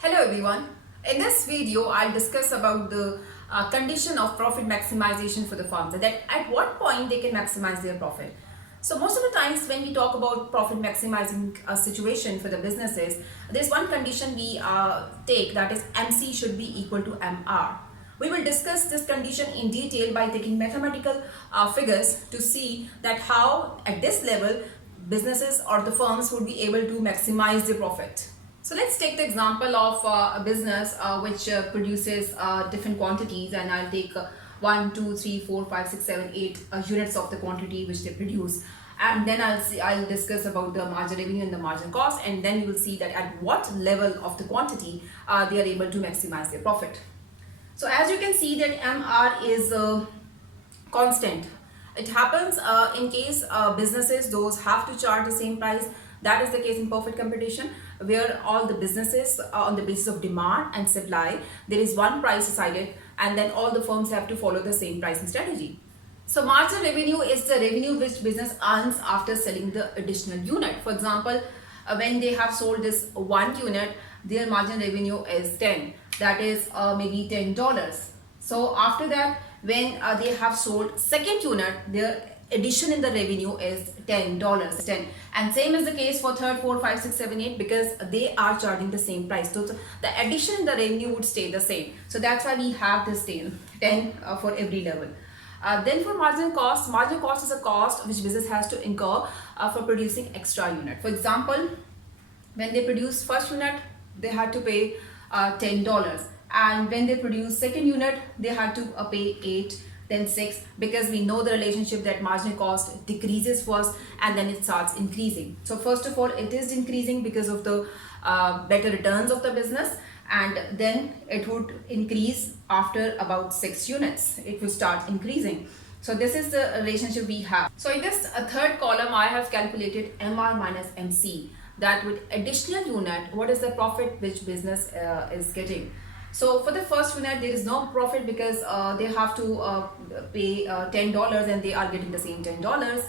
Hello everyone. In this video, I'll discuss about the condition of profit maximization for the firms, that at what point they can maximize their profit. So most of the times when we talk about profit maximizing situation for the businesses, there's one condition we take, that is MC should be equal to MR. We will discuss this condition in detail by taking mathematical figures to see that how at this level businesses or the firms would be able to maximize their profit. So let's take the example of a business which produces different quantities, and I'll take 1, 2, 3, 4, 5, 6, 7, 8 units of the quantity which they produce, and then I'll discuss about the margin revenue and the margin cost, and then you will see that at what level of the quantity they are able to maximize their profit. So as you can see that MR is constant. It happens in case businesses, those have to charge the same price. That is the case in perfect competition, where all the businesses on the basis of demand and supply, there is one price decided, and then all the firms have to follow the same pricing strategy. So margin revenue is the revenue which business earns after selling the additional unit. For example, when they have sold this one unit, their margin revenue is 10. That is maybe $10. So after that, when they have sold second unit, their addition in the revenue is $10. And same is the case for third, 4, 5, 6, 7, 8, because they are charging the same price. So the addition in the revenue would stay the same. So that's why we have this 10 for every level. Then for margin cost is a cost which business has to incur for producing extra unit. For example, when they produce first unit, they had to pay $10, and when they produce second unit, they had to pay 8, then 6, because we know the relationship that marginal cost decreases first and then it starts increasing. So first of all, it is increasing because of the better returns of the business, and then it would increase after about 6 units. It will start increasing. So this is the relationship we have. So in this third column, I have calculated MR minus MC, that with additional unit, what is the profit which business is getting. So for the first unit, there is no profit because they have to pay $10 and they are getting the same $10.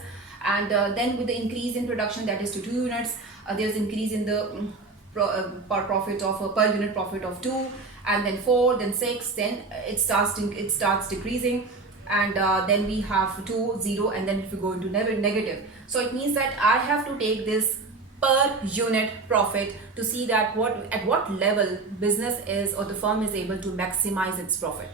And then with the increase in production, that is to 2 units, there is increase in the per unit profit of 2, and then 4, then 6, then it starts decreasing, and then we have 2, 0, and then if we go into negative. So it means that I have to take this per unit profit to see that at what level business is, or the firm is able to maximize its profit.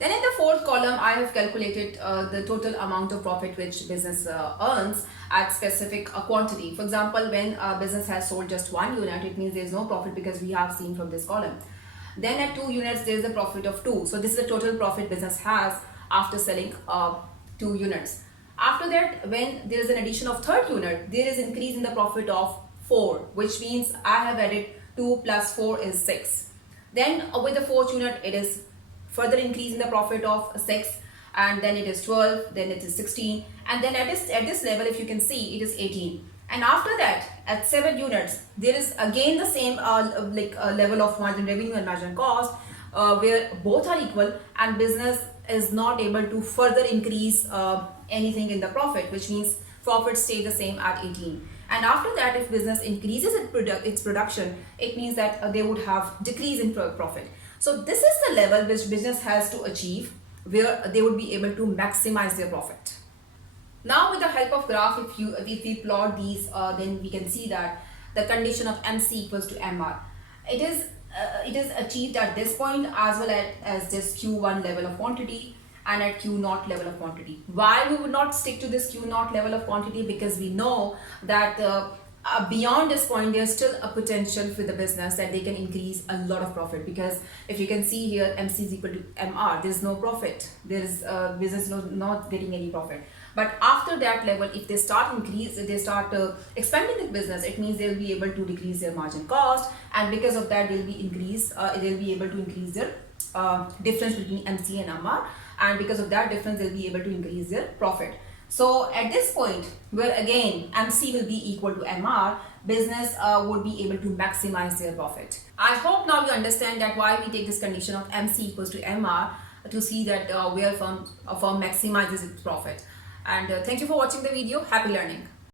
Then in the fourth column, I have calculated the total amount of profit which business earns at specific quantity. For example, when a business has sold just 1 unit, it means there is no profit because we have seen from this column. Then at 2 units, there is a profit of 2. So this is the total profit business has after selling 2 units. After that, when there is an addition of third unit, there is increase in the profit of 4, which means I have added 2 plus 4 is 6. Then with the fourth unit, it is further increase in the profit of 6, and then it is 12, then it is 16, and then at this level, if you can see, it is 18. And after that, at 7 units, there is again the same level of margin revenue and margin cost, where both are equal, and business is not able to further increase anything in the profit, which means profits stay the same at 18. And after that, if business increases its production, it means that they would have decrease in profit. So this is the level which business has to achieve, where they would be able to maximize their profit. Now with the help of graph, if we plot these, then we can see that the condition of MC equals to MR. It is achieved at this point as well as this Q1 level of quantity and at Q0 level of quantity. Why we would not stick to this Q0 level of quantity? Because we know that beyond this point, there's still a potential for the business that they can increase a lot of profit. Because if you can see here, MC is equal to MR, there's no profit. There's business not getting any profit. But after that level, if they start expanding the business, it means they'll be able to decrease their margin cost, and because of that, they'll be able to increase their difference between MC and MR, and because of that difference, they'll be able to increase their profit. So at this point, where again MC will be equal to MR, business would be able to maximize their profit. I hope now you understand that why we take this condition of MC equals to MR to see that where a firm maximizes its profit. And thank you for watching the video. Happy learning.